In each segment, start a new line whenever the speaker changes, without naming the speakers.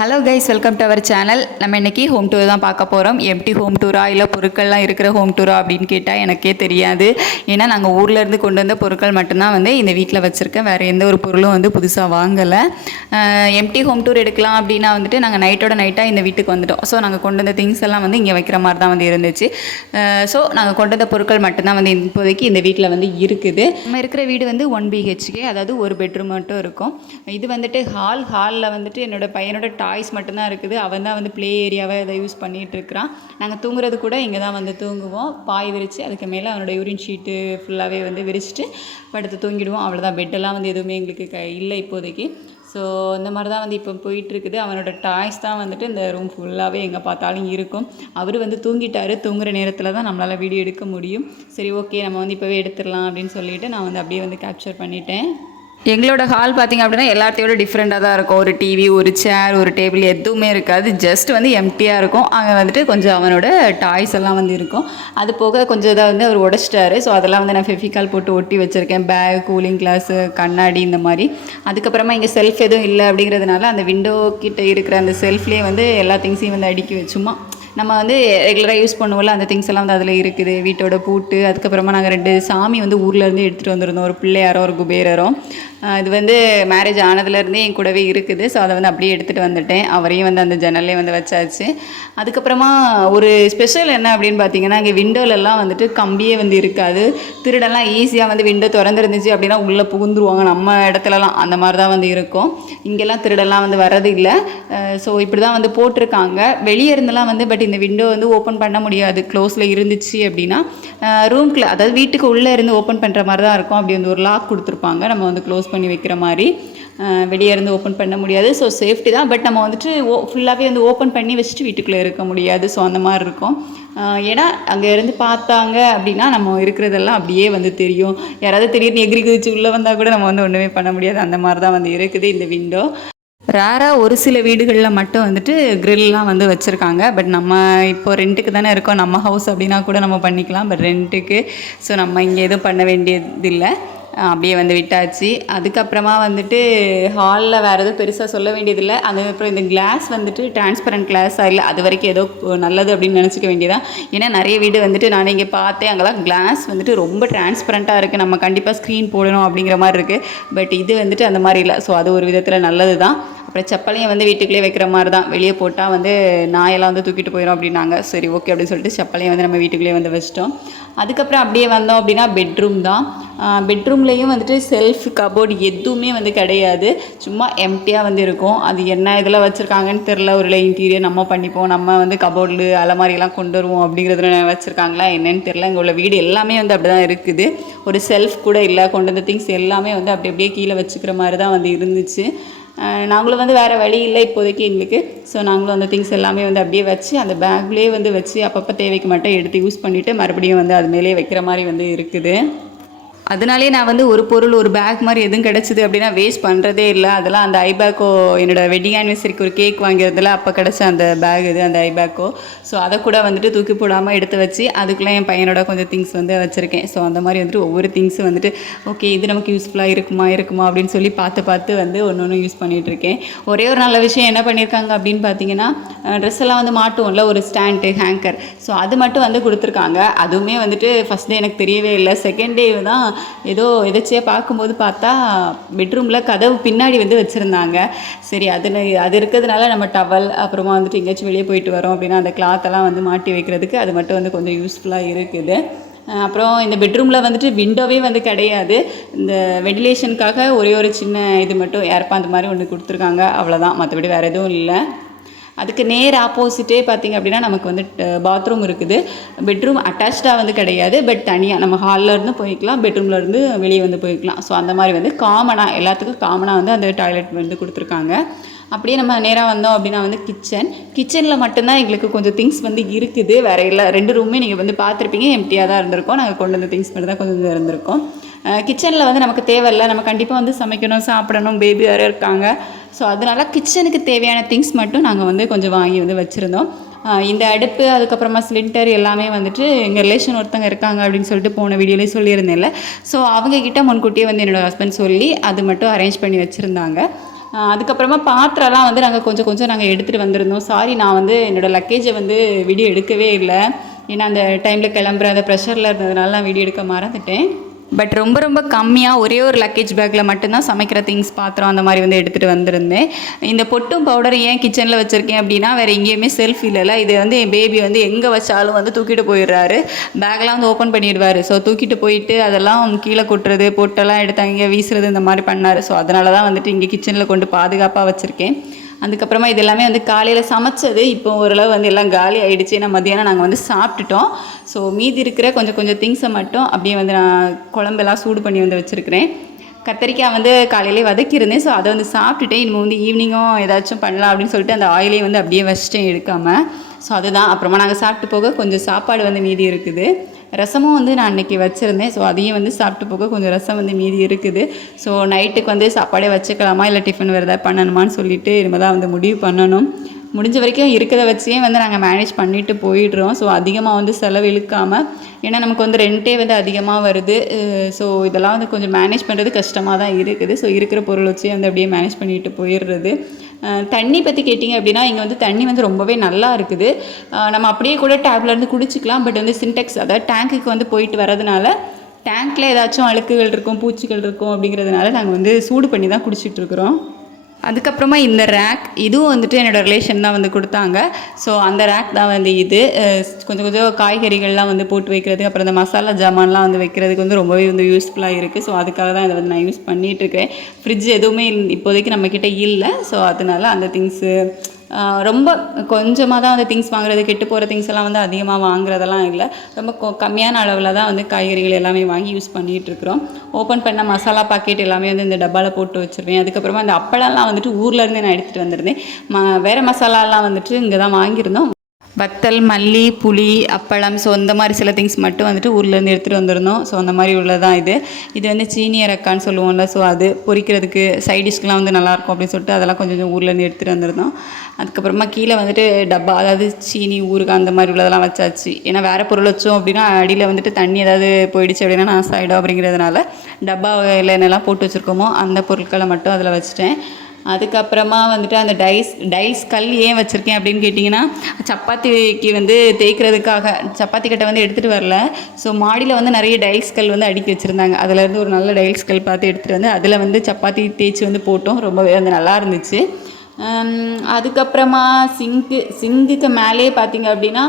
Hello guys welcome to our channel நம்ம இன்றைக்கி home tour தான் பார்க்க போகிறோம் எம்டி ஹோம் டூரா இல்லை பொருட்கள்லாம் இருக்கிற ஹோம் டூரா அப்படின்னு கேட்டால் எனக்கே தெரியாது. ஏன்னா நாங்கள் ஊர்லேருந்து கொண்டு வந்த பொருட்கள் மட்டும்தான் வந்து இந்த வீட்டில் வச்சுருக்கேன். வேறு எந்த ஒரு பொருளும் வந்து புதுசாக வாங்கலை. எம்டி ஹோம் டூர் எடுக்கலாம் அப்படின்னா வந்துட்டு நாங்கள் நைட்டோட நைட்டாக இந்த வீட்டுக்கு வந்துட்டோம். ஸோ நாங்கள் கொண்டு வந்த திங்ஸ் எல்லாம் வந்து இங்கே வைக்கிற மாதிரி தான் வந்து இருந்துச்சு. ஸோ நாங்கள் கொண்டு வந்த பொருட்கள் மட்டும்தான் வந்து இப்போதைக்கு இந்த வீட்டில் வந்து இருக்குது. நம்ம இருக்கிற வீடு வந்து ஒன் பிஹெச்கே அதாவது ஒரு பெட்ரூம் மட்டும் இருக்கும். இது வந்துட்டு ஹால் ஹாலில் வந்துட்டு என்னோடய பையனோட டாய்ஸ் மட்டும்தான் இருக்குது. அவன் தான் வந்து ப்ளே ஏரியாவை இதை யூஸ் பண்ணிகிட்ருக்கிறான் நாங்கள் தூங்குறது கூட இங்கே தான் வந்து தூங்குவோம். பாய் விரித்து அதுக்கு மேலே அவனோட யூரின் ஷீட்டு ஃபுல்லாகவே வந்து விரிச்சிட்டு படுத்து தூங்கிடுவோம். அவ்வளோதான் பெட்டெல்லாம் வந்து எதுவுமே எங்களுக்கு க இல்லை இப்போதைக்கு. ஸோ இந்த மாதிரி தான் வந்து இப்போ போயிட்டுருக்குது. அவனோட டாய்ஸ் தான் வந்துட்டு இந்த ரூம் ஃபுல்லாகவே எங்கே பார்த்தாலும் இருக்கும். அவர் வந்து தூங்கிட்டார். தூங்குகிற நேரத்தில் தான் நம்மளால் வீடியோ எடுக்க முடியும். சரி ஓகே நம்ம வந்து இப்போவே எடுத்துடலாம் அப்படின்னு சொல்லிட்டு நான் வந்து அப்படியே வந்து கேப்சர் பண்ணிட்டேன். எங்களோட ஹால் பார்த்திங்க அப்படின்னா எல்லாத்தையோட டிஃப்ரெண்ட்டாக தான் இருக்கும். ஒரு டிவி ஒரு சேர் ஒரு டேபிள் எதுவுமே இருக்காது. ஜஸ்ட் வந்து எம்டியாக இருக்கும். அங்கே வந்துட்டு கொஞ்சம் அவனோட டாய்ஸ் எல்லாம் வந்து இருக்கும். அது போக கொஞ்சம் இதாக வந்து அவர் உடச்சிட்டாரு. ஸோ அதெல்லாம் வந்து நான் ஃபெஃபிகால் போட்டு ஒட்டி வச்சுருக்கேன். பேக் கூலிங் கிளாஸு கண்ணாடி இந்த மாதிரி. அதுக்கப்புறமா இங்கே செல்ஃப் எதுவும் இல்லை அப்படிங்கிறதுனால அந்த விண்டோ கிட்ட இருக்கிற அந்த செல்ஃப்லேயே வந்து எல்லா திங்ஸையும் வந்து அடுக்கி வச்சுமா. நம்ம வந்து ரெகுலராக யூஸ் பண்ணுவோம்ல அந்த திங்ஸ் எல்லாம் வந்து அதில் இருக்குது. வீட்டோட பூட்டு அதுக்கப்புறமா நாங்கள் ரெண்டு சாமி வந்து ஊர்லேருந்து எடுத்துகிட்டு வந்திருந்தோம். ஒரு பிள்ளையாரோ ஒரு குபேரரோ. இது வந்து மேரேஜ் ஆனதுலேருந்தே என் கூடவே இருக்குது. ஸோ அதை வந்து அப்படியே எடுத்துகிட்டு வந்துட்டேன். அவரையும் வந்து அந்த ஜன்னல்லே வந்து வச்சாச்சு. அதுக்கப்புறமா ஒரு ஸ்பெஷல் என்ன அப்படின்னு பார்த்தீங்கன்னா இங்கே விண்டோலெல்லாம் வந்துட்டு கம்பியே வந்து இருக்காது. திருடெல்லாம் ஈஸியாக வந்து விண்டோ திறந்துருந்துச்சு அப்படின்னா உள்ளே புகுந்துருவாங்க. நம்ம இடத்துலலாம் அந்த மாதிரி தான் வந்து இருக்கும். இங்கெல்லாம் திருடெல்லாம் வந்து வர்றது இல்லை. ஸோ இப்படி தான் வந்து போட்டிருக்காங்க. வெளியே இருந்தெல்லாம் வந்து பட் பட் இந்த விண்டோ வந்து ஓப்பன் பண்ண முடியாது. க்ளோஸில் இருந்துச்சு அப்படின்னா ரூம்குள்ளே அதாவது வீட்டுக்கு உள்ளே இருந்து ஓப்பன் பண்ணுற மாதிரி தான் இருக்கும். அப்படி வந்து ஒரு லாக் கொடுத்துருப்பாங்க. நம்ம வந்து க்ளோஸ் பண்ணி வைக்கிற மாதிரி வெளியே இருந்து ஓப்பன் பண்ண முடியாது. ஸோ சேஃப்டி தான். பட் நம்ம வந்துட்டு ஓ ஃபுல்லாகவே வந்து ஓப்பன் பண்ணி வச்சுட்டு வீட்டுக்குள்ளே இருக்க முடியாது. ஸோ அந்த மாதிரி இருக்கும். ஏன்னா அங்கே இருந்து பார்த்தாங்க அப்படின்னா நம்ம இருக்கிறதெல்லாம் அப்படியே வந்து தெரியும். யாராவது திடீர்னு எகிரி குதிச்சு உள்ளே வந்தால் கூட நம்ம வந்து ஒன்றுமே பண்ண முடியாது. அந்த மாதிரி தான் வந்து இருக்குது இந்த விண்டோ ரேராக ஒரு சில வீடுகளில் மட்டும் வந்துட்டு க்ரில்லாம் வந்து வச்சுருக்காங்க. பட் நம்ம இப்போ ரெண்ட்டுக்கு தானே இருக்கோம். நம்ம ஹவுஸ் அப்படின்னா கூட நம்ம பண்ணிக்கலாம். பட் ரெண்ட்டுக்கு ஸோ நம்ம இங்கே எதுவும் பண்ண வேண்டியதில்லை. அப்படியே வந்து விட்டாச்சு. அதுக்கப்புறமா வந்துட்டு ஹாலில் வேறு எதுவும் பெருசாக சொல்ல வேண்டியதில்லை. அதுக்கப்புறம் இந்த கிளாஸ் வந்துட்டு டிரான்ஸ்பரண்ட் கிளாஸாக இல்லை அது வரைக்கும் ஏதோ நல்லது அப்படின்னு நினச்சிக்க வேண்டியதான் ஏன்னா நிறைய வீடு வந்துட்டு நான் இங்கே பார்த்தேன். அங்கெல்லாம் கிளாஸ் வந்துட்டு ரொம்ப டிரான்ஸ்பரண்ட்டாக இருக்குது நம்ம கண்டிப்பாக ஸ்க்ரீன் போடணும் அப்படிங்கிற மாதிரி இருக்குது பட் இது வந்துட்டு அந்த மாதிரி இல்லை. ஸோ அது ஒரு விதத்தில் நல்லது தான் அப்புறம் செப்பலையும் வந்து வீட்டுக்குள்ளே வைக்கிற மாதிரி தான் வெளியே போட்டால் வந்து நாயெல்லாம் வந்து தூக்கிட்டு போயிடும் அப்படின்னாங்க. சரி ஓகே அப்படின்னு சொல்லிட்டு செப்பலையும் வந்து நம்ம வீட்டுக்குள்ளேயே வந்து வச்சிட்டோம். அதுக்கப்புறம் அப்படியே வந்தோம் அப்படின்னா பெட்ரூம் தான். பெட்ரூம்லேயும் வந்துட்டு செல்ஃப் கபோர்டு எதுவுமே வந்து கிடையாது. சும்மா எம்டியாக வந்து இருக்கும். அது என்ன இதில் வச்சுருக்காங்கன்னு தெரில ஒரு இன்டீரியர் நம்ம பண்ணிப்போம். நம்ம வந்து கபோர்டு அலமாரியெல்லாம் கொண்டு வருவோம் அப்படிங்கிறதுல வச்சுருக்காங்களா என்னன்னு தெரில இங்கே உள்ள வீடு எல்லாமே வந்து அப்படி தான் இருக்குது. ஒரு செல்ஃப் கூட இல்லை. கொண்டு வந்த திங்ஸ் எல்லாமே வந்து அப்படி அப்படியே கீழே வச்சுக்கிற மாதிரி தான் வந்து இருந்துச்சு. நாங்களும் வந்து வேறு வழி இல்லை இப்போதைக்கு எங்களுக்கு. ஸோ நாங்களும் அந்த திங்ஸ் எல்லாமே வந்து அப்படியே வச்சு அந்த பேக்லேயே வந்து வச்சு அப்பப்போ தேவைக்கு மட்டும் எடுத்து யூஸ் பண்ணிவிட்டு மறுபடியும் வந்து அது மேலேயே வைக்கிற மாதிரி வந்து இருக்குது. அதனாலே நான் வந்து ஒரு பொருள் ஒரு பேக் மாதிரி எதுவும் கிடச்சிது அப்படின்னா வேஸ்ட் பண்ணுறதே இல்லை. அதெல்லாம் அந்த ஐபேக்கோ என்னோட வெட்டிங் ஆனிவர்சரிக்கு ஒரு கேக் வாங்கிறதுல அப்போ கிடச்ச அந்த பேக் இது அந்த ஐபேக்கோ ஸோ அதை கூட வந்துட்டு தூக்கி போடாமல் எடுத்து வச்சு அதுக்குள்ளே என் பையனோட கொஞ்சம் திங்ஸ் வந்து வச்சுருக்கேன். ஸோ அந்த மாதிரி வந்துட்டு ஒவ்வொரு திங்ஸும் வந்துட்டு ஓகே இது நமக்கு யூஸ்ஃபுல்லாக இருக்குமா இருக்குமா அப்படின்னு சொல்லி பார்த்து பார்த்து வந்து ஒன்று ஒன்று யூஸ் பண்ணிகிட்டு இருக்கேன். ஒரே ஒரு நல்ல விஷயம் என்ன பண்ணியிருக்காங்க அப்படின்னு பார்த்தீங்கன்னா ட்ரெஸ் எல்லாம் வந்து மாட்டுவோம்ல ஒரு ஸ்டாண்டு ஹேங்கர் ஸோ அது மட்டும் வந்து கொடுத்துருக்காங்க. அதுவுமே வந்துட்டு ஃபஸ்ட் டே எனக்கு தெரியவே இல்லை. செகண்ட் டே தான் ஏதோ எதாச்சியாக பார்க்கும்போது பார்த்தா பெட்ரூமில் கதவு பின்னாடி வந்து வச்சுருந்தாங்க. சரி அதில் அது இருக்கிறதுனால நம்ம டவல் அப்புறமா வந்துட்டு எங்கேயாச்சும் வெளியே போயிட்டு வரோம் அப்படின்னா அந்த கிளாத்தெல்லாம் வந்து மாட்டி வைக்கிறதுக்கு அது மட்டும் வந்து கொஞ்சம் யூஸ்ஃபுல்லாக இருக்குது. அப்புறம் இந்த பெட்ரூமில் வந்துட்டு விண்டோவே வந்து கிடையாது. இந்த வெண்டிலேஷனுக்காக ஒரே ஒரு சின்ன இது மட்டும் ஏர்ப்பா அந்த மாதிரி ஒன்று கொடுத்துருக்காங்க. அவ்வளோதான் மற்றபடி வேறு எதுவும் இல்லை. அதுக்கு நேர் ஆப்போசிட்டே பார்த்திங்க அப்படின்னா நமக்கு வந்து பாத்ரூம் இருக்குது. பெட்ரூம் அட்டாச்சாக வந்து கிடையாது. பட் தனியாக நம்ம ஹாலில் இருந்து போய்க்கலாம். பெட்ரூமில் இருந்து வெளியே வந்து போய்க்கலாம். ஸோ அந்த மாதிரி வந்து காமனாக எல்லாத்துக்கும் காமனாக வந்து அந்த டாய்லெட் வந்து கொடுத்துருக்காங்க. அப்படியே நம்ம நேராக வந்தோம் அப்படின்னா வந்து கிச்சன் கிச்சனில் மட்டும்தான் எங்களுக்கு கொஞ்சம் திங்ஸ் வந்து இருக்குது. வேறு இல்லை ரெண்டு ரூமே நீங்கள் வந்து பார்த்துருப்பீங்க. எம்டியாக தான் இருந்திருக்கோம். நாங்கள் கொண்டு வந்த திங்ஸ் மட்டும் தான் கொஞ்சம் இருந்திருக்கோம். கிச்சனில் வந்து நமக்கு தேவையில்ல. நம்ம கண்டிப்பாக வந்து சமைக்கணும் சாப்பிடணும் பேபி வேறு இருக்காங்க. ஸோ அதனால் கிச்சனுக்கு தேவையான திங்ஸ் மட்டும் நாங்கள் வந்து கொஞ்சம் வாங்கி வந்து வச்சுருந்தோம். இந்த அடுப்பு அதுக்கப்புறமா சிலிண்டர் எல்லாமே வந்துட்டு எங்கள் ரிலேஷன் ஒருத்தங்க இருக்காங்க அப்படின்னு சொல்லிட்டு போன வீடியோலேயே சொல்லியிருந்தேன்ல. ஸோ அவங்கக்கிட்ட முன்கூட்டியே வந்து என்னோடய ஹஸ்பண்ட் சொல்லி அது மட்டும் அரேஞ்ச் பண்ணி வச்சுருந்தாங்க. அதுக்கப்புறமா பாத்திரம்லாம் வந்து நாங்கள் கொஞ்சம் கொஞ்சம் நாங்கள் எடுத்துகிட்டு வந்திருந்தோம். சாரி நான் வந்து என்னோடய லக்கேஜை வந்து வீடியோ எடுக்கவே இல்லை. ஏன்னா அந்த டைமில் கிளம்புற அந்த ப்ரெஷரில் இருந்ததுனால நான் வீடியோ எடுக்க மறந்துட்டேன். பட் ரொம்ப ரொம்ப கம்மியாக ஒரே ஒரு லக்கேஜ் பேக்கில் மட்டும்தான் சமைக்கிற திங்ஸ் பாத்திரம் அந்த மாதிரி வந்து எடுத்துகிட்டு வந்திருந்தேன். இந்த பொட்டும் பவுடர் ஏன் கிச்சனில் வச்சுருக்கேன் அப்படின்னா வேறு எங்கேயுமே செல்ஃப் இல்லைல்ல இது வந்து என் பேபி வந்து எங்கே வச்சாலும் வந்து தூக்கிட்டு போயிடுறாரு. பேக்லாம் வந்து ஓப்பன் பண்ணிடுவார். ஸோ தூக்கிட்டு போயிட்டு அதெல்லாம் கீழே கொட்டுறது பொட்டெல்லாம் எடுத்து அங்கே வீசுறது இந்த மாதிரி பண்ணார். ஸோ அதனால தான் வந்துட்டு இங்கே கிச்சனில் கொண்டு பாதுகாப்பாக வச்சுருக்கேன். அதுக்கப்புறமா இது எல்லாமே வந்து காலையில் சமைச்சது. இப்போ ஓரளவு வந்து எல்லாம் காலி ஆகிடுச்சு ஏன்னா மதியானம் நாங்கள் வந்து சாப்பிட்டுட்டோம். ஸோ மீதி இருக்கிற கொஞ்சம் கொஞ்சம் திங்ஸை மட்டும் அப்படியே வந்து நான் குழம்பெல்லாம் சூடு பண்ணி வந்து வச்சுருக்கிறேன். கத்தரிக்காய் வந்து காலையிலே வதக்கியிருந்தேன். ஸோ அதை வந்து சாப்பிட்டுட்டேன். இனிமேல் வந்து ஈவினிங்கும் ஏதாச்சும் பண்ணலாம் அப்படின்னு சொல்லிட்டு அந்த ஆயிலே வந்து அப்படியே வச்சிட்டேன் எடுக்காமல் ஸோ அதுதான். அப்புறமா நாங்கள் சாப்பிட்டு போக கொஞ்சம் சாப்பாடு வந்து மீதி இருக்குது. ரசமும் வந்து நான் அன்றைக்கி வச்சுருந்தேன். ஸோ அதையும் வந்து சாப்பிட்டு போக கொஞ்சம் ரசம் வந்து மீதி இருக்குது. ஸோ நைட்டுக்கு வந்து சாப்பாடே வச்சுக்கலாமா? இல்லை டிஃபன் வேறு ஏதாவது பண்ணணுமான்னு சொல்லிட்டு இனிமேல் தான் வந்து முடிவு பண்ணணும். முடிஞ்ச வரைக்கும் இருக்கிறத வச்சே வந்து நாங்கள் மேனேஜ் பண்ணிட்டு போயிடுறோம். ஸோ அதிகமாக வந்து செலவு இழுக்காமல் ஏன்னா நமக்கு வந்து ரெண்டே வந்து அதிகமாக வருது. ஸோ இதெல்லாம் வந்து கொஞ்சம் மேனேஜ் பண்ணுறது கஷ்டமாக தான் இருக்குது. ஸோ இருக்கிற பொருள் வச்சு வந்து அப்படியே மேனேஜ் பண்ணிட்டு போயிடுறது. தண்ணி பற்றி கேட்டிங்க அப்படின்னா இங்கே வந்து தண்ணி வந்து ரொம்பவே நல்லா இருக்குது. நம்ம அப்படியே கூட டேப்லேருந்து குடிச்சிக்கலாம் பட் வந்து சின்டெக்ஸ் அதாவது டேங்க்குக்கு வந்து போயிட்டு வரதுனால டேங்க்கில் ஏதாச்சும் அழுக்குகள் இருக்கும் பூச்சிகள் இருக்கும் அப்படிங்கிறதுனால நாங்கள் வந்து சூடு பண்ணி தான் குடிச்சிட்ருக்குறோம் அதுக்கப்புறமா இந்த ரேக் இதுவும் வந்துட்டு என்னோடய ரிலேஷன் தான் வந்து கொடுத்தாங்க. ஸோ அந்த ரேக் தான் வந்து இது. கொஞ்சம் கொஞ்சம் காய்கறிகள்லாம் வந்து போட்டு வைக்கிறதுக்கு அப்புறம் இந்த மசாலா ஜாமான்லாம் வந்து வைக்கிறதுக்கு வந்து ரொம்பவே வந்து யூஸ்ஃபுல்லாக இருக்குது ஸோ அதுக்காக தான் இதை வந்து நான் யூஸ் பண்ணிகிட்டு இருக்கேன். ஃப்ரிட்ஜ் எதுவுமே இப்போதைக்கு நம்மக்கிட்ட இல்லை. ஸோ அதனால அந்த திங்ஸு ரொம்ப கொஞ்சமாக தான் வந்து திங்ஸ் வாங்குறது கெட்டு போகிற திங்ஸ் எல்லாம் வந்து அதிகமாக வாங்குறதெல்லாம் இல்லை. ரொம்ப கொ- கம்மியான அளவில் தான் வந்து காய்கறிகள் எல்லாமே வாங்கி யூஸ் பண்ணிகிட்டு இருக்கிறோம். ஓப்பன் பண்ண மசாலா பாக்கெட் எல்லாமே வந்து இந்த டப்பாவில் போட்டு வச்சுருவேன். அதுக்கப்புறமா அந்த அப்பளம்லாம் வந்துட்டு ஊர்லேருந்து நான் எடுத்துகிட்டு வந்திருந்தேன். ம வேறு மசாலாலாம் வந்துட்டு இங்கே தான் வாங்கியிருந்தோம். வத்தல் மல்லி புளி அப்பளம் ஸோ இந்த மாதிரி சில திங்ஸ் மட்டும் வந்துட்டு ஊர்லேருந்து எடுத்துகிட்டு வந்துருந்தோம். ஸோ அந்த மாதிரி உள்ளதான் இது. இது வந்து சீனி இறக்கான்னு சொல்லுவோம்ல ஸோ அது பொரிக்கிறதுக்கு டிஷ்க்கெலாம் வந்து நல்லாயிருக்கும் அப்படின்னு சொல்லிட்டு அதெல்லாம் கொஞ்சம் கொஞ்சம் ஊர்லேருந்து எடுத்துகிட்டு வந்திருந்தோம். அதுக்கப்புறமா கீழே வந்துட்டு டப்பா அதாவது சீனி ஊறுகாய் அந்த மாதிரி உள்ளதெல்லாம் வச்சாச்சு. ஏன்னா வேறு பொருள் வச்சோம் அப்படின்னா அடியில் வந்துட்டு தண்ணி ஏதாவது போயிடுச்சு அப்படின்னா நான் ஆகிடும் அப்படிங்கிறதுனால டப்பாவில் என்னெல்லாம் போட்டு வச்சுருக்கோமோ அந்த பொருட்களை மட்டும் அதில் வச்சுட்டேன். அதுக்கப்புறமா வந்துட்டு அந்த டைஸ் டைஸ் கல் ஏன் வச்சுருக்கேன் அப்படின்னு கேட்டிங்கன்னா சப்பாத்திக்கு வந்து தேய்க்கிறதுக்காக சப்பாத்தி கட்டை வந்து எடுத்துகிட்டு வரல. ஸோ மாடியில் வந்து நிறைய டைல்ஸ் கல் வந்து அடுக்கி வச்சுருந்தாங்க. அதுலேருந்து ஒரு நல்ல டைல்ஸ் கல் பார்த்து எடுத்துகிட்டு வந்து அதில் வந்து சப்பாத்தி தேய்ச்சி வந்து போட்டோம். ரொம்பவே வந்து நல்லா இருந்துச்சு. அதுக்கப்புறமா சிங்க்கு சிங்குக்கு மேலேயே பார்த்தீங்க அப்படின்னா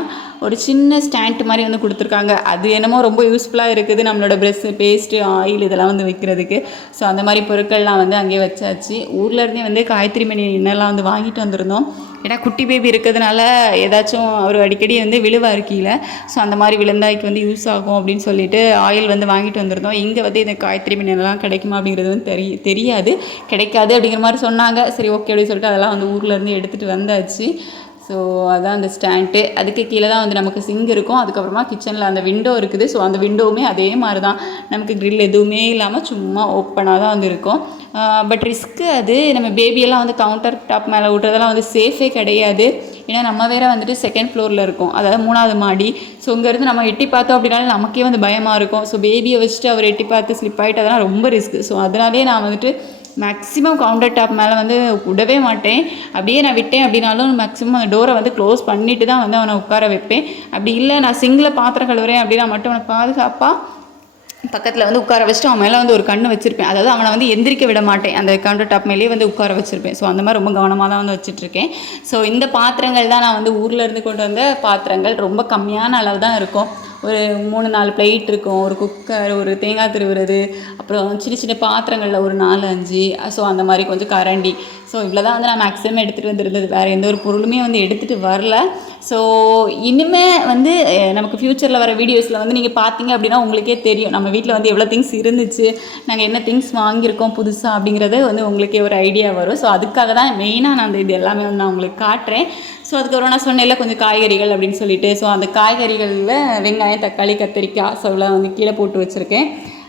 ஒரு சின்ன ஸ்டாண்ட் மாதிரி வந்து கொடுத்துருக்காங்க. அது என்னமோ ரொம்ப யூஸ்ஃபுல்லாக இருக்குது. நம்மளோட ப்ரெஸ்ஸு பேஸ்ட்டு ஆயில் இதெல்லாம் வந்து வைக்கிறதுக்கு. ஸோ அந்த மாதிரி பொருட்கள்லாம் வந்து அங்கேயே வச்சாச்சு. ஊர்லேருந்தே வந்து காயத்ரி மணி எண்ணெய்லாம் வந்து வாங்கிட்டு வந்திருந்தோம். ஏன்னா குட்டி பேபி இருக்கிறதுனால ஏதாச்சும் அவர் அடிக்கடி வந்து விழுவார் கீழே ஸோ அந்த மாதிரி விழுந்தாய்க்கு வந்து யூஸ் ஆகும் அப்படின்னு சொல்லிட்டு ஆயில் வந்து வாங்கிட்டு வந்திருந்தோம். இங்கே வந்து இந்த காயத்ரி மீனெல்லாம் கிடைக்குமா அப்படிங்கிறது வந்து தெரி தெரியாது. கிடைக்காது அப்படிங்கிற மாதிரி சொன்னாங்க. சரி ஓகே அப்படின்னு சொல்லிட்டு அதெல்லாம் வந்து ஊர்லேருந்து எடுத்துகிட்டு வந்தாச்சு. ஸோ அதான் அந்த ஸ்டாண்டு. அதுக்கு கீழே தான் வந்து நமக்கு சிங்க் இருக்கும். அதுக்கப்புறமா கிச்சனில் அந்த விண்டோ இருக்குது. ஸோ அந்த விண்டோவுமே அதே மாதிரி தான் நமக்கு க்ரில் எதுவுமே இல்லாமல் சும்மா ஓப்பனாக தான் வந்து இருக்கும். பட் ரிஸ்க்கு அது. நம்ம பேபியெல்லாம் வந்து கவுண்டர் டாப் மேலே விட்றதெல்லாம் வந்து சேஃபே கிடையாது. ஏன்னா நம்ம வேற வந்துட்டு செகண்ட் ஃப்ளோரில் இருக்கும். அதாவது மூணாவது மாடி. ஸோ இங்கேருந்து நம்ம எட்டி பார்த்தோம் அப்படின்னாலும் நமக்கே வந்து பயமாக இருக்கும். ஸோ பேபியை வச்சுட்டு அவர் எட்டி பார்த்து ஸ்லிப் ஆகிட்டு அதெல்லாம் ரொம்ப ரிஸ்க் ஸோ அதனாலே நான் வந்துட்டு மேக்ஸிமம் கவுண்டர் டாப் மேலே வந்து விடவே மாட்டேன். அப்படியே நான் விட்டேன் அப்படின்னாலும் மேக்ஸிமம் அந்த டோரை வந்து க்ளோஸ் பண்ணிட்டு தான் வந்து அவனை உட்கார வைப்பேன். அப்படி இல்லை நான் சிங்கில் பாத்திரம் கழுவுறேன் அப்படின்னா மட்டும் அவனை பாதுகாப்பாக பக்கத்தில் வந்து உட்கார வச்சுட்டு அவன் மேலே வந்து ஒரு கண்ணு வச்சுருப்பேன். அதாவது அவனை வந்து எந்திரிக்க விட மாட்டேன். அந்த கவுண்டர் டாப் மேலேயே வந்து உட்கார வச்சுருப்பேன். ஸோ அந்த மாதிரி ரொம்ப கவனமாக தான் வந்து வச்சுட்ருக்கேன். ஸோ இந்த பாத்திரங்கள் தான் நான் வந்து ஊரில் இருந்து கொண்டு வந்த பாத்திரங்கள். ரொம்ப கம்மியான அளவு தான் இருக்கும். ஒரு மூணு நாலு பிளேட் இருக்கும். ஒரு குக்கர் ஒரு தேங்காய் திருவுறது அப்புறம் சின்ன சின்ன பாத்திரங்களில் ஒரு நாலு அஞ்சு. ஸோ அந்த மாதிரி கொஞ்சம் கரண்டி. ஸோ இவ்வளோ தான் வந்து நான் மேக்ஸிமம் எடுத்துகிட்டு வந்திருந்தது வேறு எந்த ஒரு பொருளுமே வந்து எடுத்துகிட்டு வரல. ஸோ இனிமே வந்து நமக்கு ஃப்யூச்சரில் வர வீடியோஸில் வந்து நீங்கள் பார்த்தீங்க அப்படின்னா உங்களுக்கே தெரியும். நம்ம வீட்டில் வந்து எவ்வளோ திங்ஸ் இருந்துச்சு நாங்கள் என்ன திங்ஸ் வாங்கியிருக்கோம் புதுசாக அப்படிங்கிறது வந்து உங்களுக்கே ஒரு ஐடியா வரும். ஸோ அதுக்காக தான் மெயினாக நான் அந்த இது எல்லாமே வந்து நான் உங்களுக்கு காட்டுறேன். ஸோ அதுக்கப்புறம் நான் சொன்னேன்ல கொஞ்சம் காய்கறிகள் அப்படின்னு சொல்லிட்டு. ஸோ அந்த காய்கறிகளில் வெங்காயம் தக்காளி கத்திரிக்காய் ஸோ இவ்வளோ வந்து கீழே போட்டு வச்சுருக்கேன்.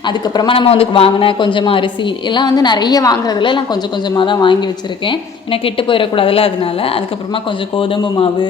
அதுக்கப்புறமா நம்ம வந்து வாங்கின கொஞ்சமாக அரிசி எல்லாம் வந்து நிறைய வாங்குறதுல எல்லாம் கொஞ்சம் கொஞ்சமாக தான் வாங்கி வச்சுருக்கேன். ஏன்னா கெட்டு போயிடக்கூடாதுல்ல அதனால. அதுக்கப்புறமா கொஞ்சம் கோதுமை மாவு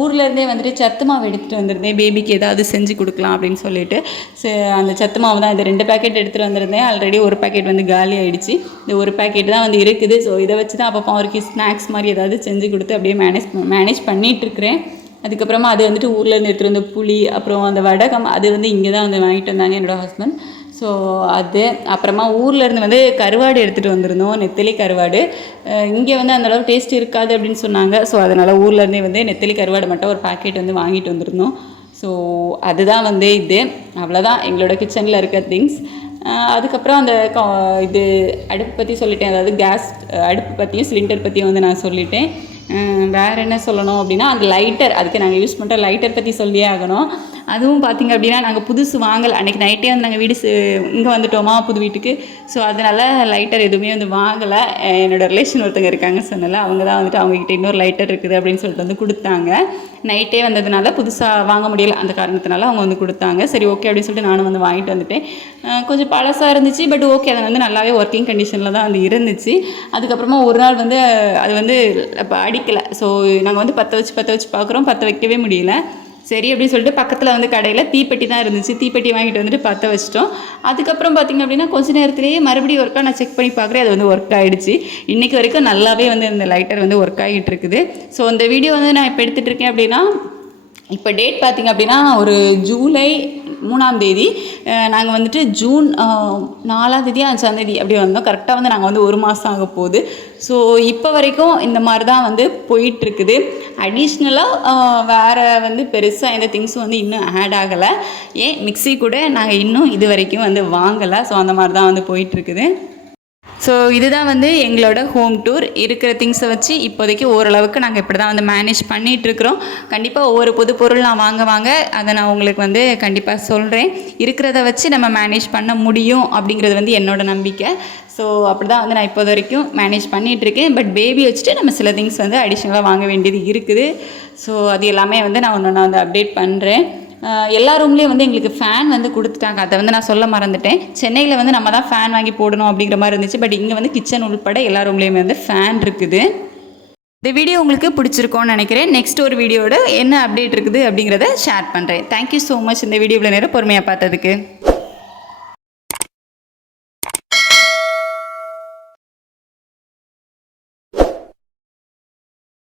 ஊர்லேருந்தே வந்துட்டு சத்து மாவு எடுத்துகிட்டு வந்திருந்தேன். பேபிக்கு ஏதாவது செஞ்சு கொடுக்கலாம் அப்படின்னு சொல்லிட்டு. சே அந்த சத்து மாவு தான் இது ரெண்டு பேக்கெட் எடுத்துகிட்டு வந்திருந்தேன். ஆல்ரெடி ஒரு பேக்கெட் வந்து காலி ஆகிடுச்சு இந்த ஒரு பேக்கெட் தான் வந்து இருக்குது. ஸோ இதை வச்சு தான் அப்பப்போ அவருக்கு ஸ்நாக்ஸ் மாதிரி ஏதாவது செஞ்சு கொடுத்து அப்படியே மேனேஜ் மேனேஜ் பண்ணிகிட்ருக்கிறேன் அதுக்கப்புறமா அது வந்துட்டு ஊர்லேருந்து எடுத்துகிட்டு வந்த புளி அப்புறம் அந்த வடகம் அது வந்து இங்கே தான் வந்து வாங்கிட்டு வந்தாங்க என்னோடய ஹஸ்பண்ட் ஸோ அது அப்புறமா ஊர்லேருந்து வந்து கருவாடு எடுத்துகிட்டு வந்திருந்தோம் நெத்திலி கருவாடு. இங்கே வந்து அந்தளவுக்கு டேஸ்ட் இருக்காது அப்படின்னு சொன்னாங்க. ஸோ அதனால் ஊர்லேருந்தே வந்து நெத்திலி கருவாடு மட்டும் ஒரு பாக்கெட் வந்து வாங்கிட்டு வந்திருந்தோம். ஸோ அதுதான் வந்து இது. அவ்வளோதான் எங்களோட கிச்சனில் இருக்க திங்ஸ் அதுக்கப்புறம் அந்த கா இது அடுப்பு பற்றி சொல்லிட்டேன். அதாவது கேஸ் அடுப்பு பற்றியும் சிலிண்டர் பற்றியும் வந்து நான் சொல்லிட்டேன். வேறு என்ன சொல்லணும் அப்படின்னா அந்த லைட்டர் அதுக்கு நாங்கள் யூஸ் பண்ணுற லைட்டர் பற்றி சொல்லியே ஆகணும். அதுவும் பார்த்திங்க அப்படின்னா நாங்கள் புதுசு வாங்கலை. அன்றைக்கி நைட்டே வந்து நாங்கள் வீடு இங்கே வந்துட்டோமா புது வீட்டுக்கு. ஸோ அதனால் லைட்டர் எதுவுமே வந்து வாங்கலை. என்னோட ரிலேஷன் ஒருத்தங்க இருக்காங்க சொன்னல அவங்க தான் வந்துட்டு அவங்ககிட்ட இன்னொரு லைட்டர் இருக்குது அப்படின்னு சொல்லிட்டு வந்து கொடுத்தாங்க. நைட்டே வந்ததுனால புதுசாக வாங்க முடியல. அந்த காரணத்தினால அவங்க வந்து கொடுத்தாங்க. சரி ஓகே அப்படின்னு சொல்லிட்டு நானும் வந்து வாங்கிட்டு வந்துட்டேன். கொஞ்சம் பழசாக இருந்துச்சு பட் ஓகே அது வந்து நல்லாவே ஒர்க்கிங் கண்டிஷனில் தான் வந்து இருந்துச்சு. அதுக்கப்புறமா ஒரு நாள் வந்து அது வந்து அடிக்கலை ஸோ நாங்கள் வந்து பற்ற வச்சு பற்ற வச்சு பார்க்குறோம் பற்ற வைக்கவே முடியல. சரி அப்படின்னு சொல்லிட்டு பக்கத்தில் வந்து கடையில் தீப்பெட்டி தான் இருந்துச்சு. தீப்பெட்டி வாங்கிட்டு வந்துட்டு பற்ற வச்சிட்டோம். அதுக்கப்புறம் பார்த்திங்க அப்படின்னா கொஞ்ச நேரத்துலேயே மறுபடியும் ஒர்க்காக நான் செக் பண்ணி பார்க்குறேன் அது வந்து ஒர்க் ஆகிடுச்சு இன்றைக்கி வரைக்கும் நல்லாவே வந்து இந்த லைட்டர் வந்து ஒர்க் ஆகிட்டு இருக்குது. ஸோ இந்த வீடியோ வந்து நான் இப்போ எடுத்துகிட்டு இருக்கேன் அப்படின்னா இப்போ டேட் பார்த்திங்க அப்படின்னா ஒரு ஜூலை மூணாம் தேதி. நாங்கள் வந்துட்டு ஜூன் நாலாம் தேதி அஞ்சாம் தேதி அப்படி வந்தோம். கரெக்டாக வந்து நாங்கள் வந்து ஒரு மாதம் ஆக போகுது. ஸோ இப்போ வரைக்கும் இந்த மாதிரி தான் வந்து போயிட்டுருக்குது. அடிஷ்னலாக வேறு வந்து பெருசாக எந்த திங்ஸும் வந்து இன்னும் ஆட் ஆகலை. ஏன் மிக்ஸி கூட நாங்கள் இன்னும் இது வரைக்கும் வந்து வாங்கலை. ஸோ அந்த மாதிரி தான் வந்து போயிட்டுருக்குது. ஸோ இதுதான் வந்து எங்களோட ஹோம் டூர் இருக்கிற திங்ஸை வச்சு இப்போதைக்கு ஓரளவுக்கு நாங்கள் இப்படி தான் வந்து மேனேஜ் பண்ணிகிட்ருக்குறோம் கண்டிப்பாக ஒவ்வொரு புது பொருள் நான் வாங்க வாங்க அதை நான் உங்களுக்கு வந்து கண்டிப்பாக சொல்கிறேன் இருக்கிறத வச்சு நம்ம மேனேஜ் பண்ண முடியும் அப்படிங்கிறது வந்து என்னோட நம்பிக்கை. ஸோ அப்படி தான் வந்து நான் இப்போது வரைக்கும் மேனேஜ் பண்ணிகிட்ருக்கேன் பட் பேபி வச்சுட்டு நம்ம சில திங்ஸ் வந்து அடிஷ்னலாக வாங்க வேண்டியது இருக்குது. ஸோ அது எல்லாமே வந்து நான் ஒன்று நான் வந்து அப்டேட் பண்ணுறேன் எல்லா ரூம்லேயும் வந்து எங்களுக்கு ஃபேன் வந்து கொடுத்துட்டாங்க. அதை வந்து நான் சொல்ல மறந்துட்டேன். சென்னையில் வந்து நம்ம தான் ஃபேன் வாங்கி போடணும் அப்படிங்கிற மாதிரி இருந்துச்சு. பட் இங்கே வந்து கிச்சன் உள்பட எல்லா ரூம்லேயுமே வந்து ஃபேன் இருக்குது. இந்த வீடியோ உங்களுக்கு பிடிச்சிருக்கோன்னு நினைக்கிறேன். நெக்ஸ்ட் ஒரு வீடியோட என்ன அப்டேட் இருக்குது அப்படிங்கிறத ஷேர் பண்ணுறேன் தேங்க்யூ ஸோ மச் இந்த வீடியோவில் நேரம் பொறுமையாக பார்த்ததுக்கு.